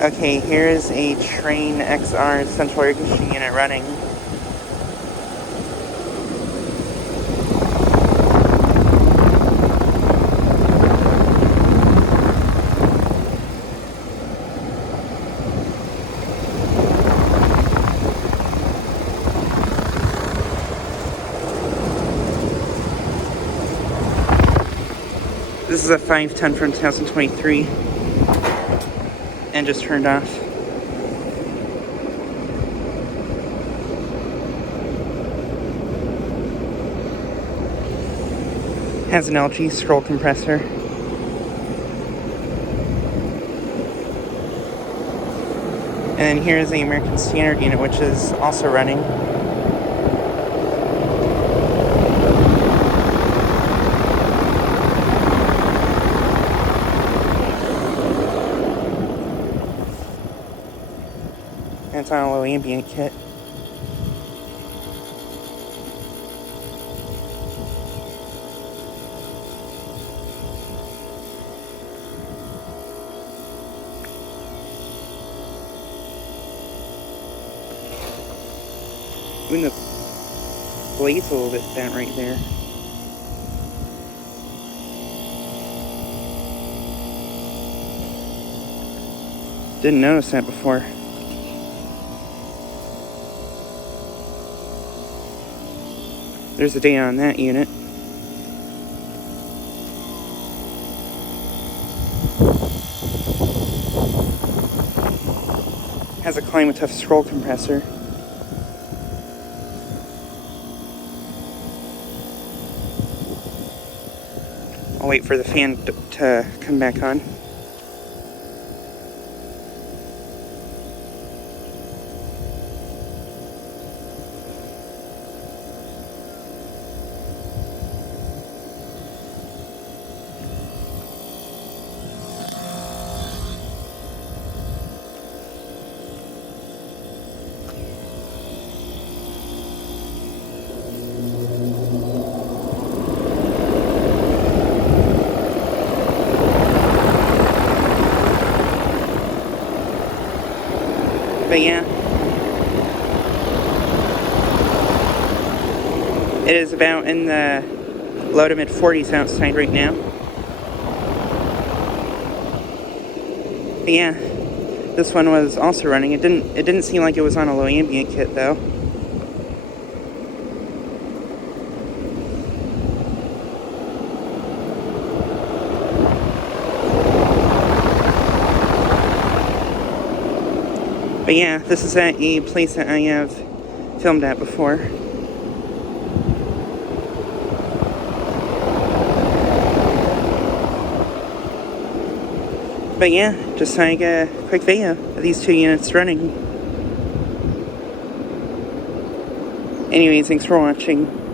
Okay, here's a Trane XR central air conditioning unit running. This is a 510 from 2023 and just turned off. Has an LG scroll compressor. And here's the American Standard unit, which is also running. And it's on a low ambient kit. Even the blade's a little bit bent right there. Didn't notice that before. There's the data on that unit. Has a Climatuf scroll compressor. I'll wait for the fan to come back on. But yeah, it is about in the low to mid 40s outside right now. But yeah, this one was also running. It didn't seem like it was on a low ambient kit though. But yeah, this is at a place that I have filmed at before. But yeah, just like a quick video of these two units running. Anyways, thanks for watching.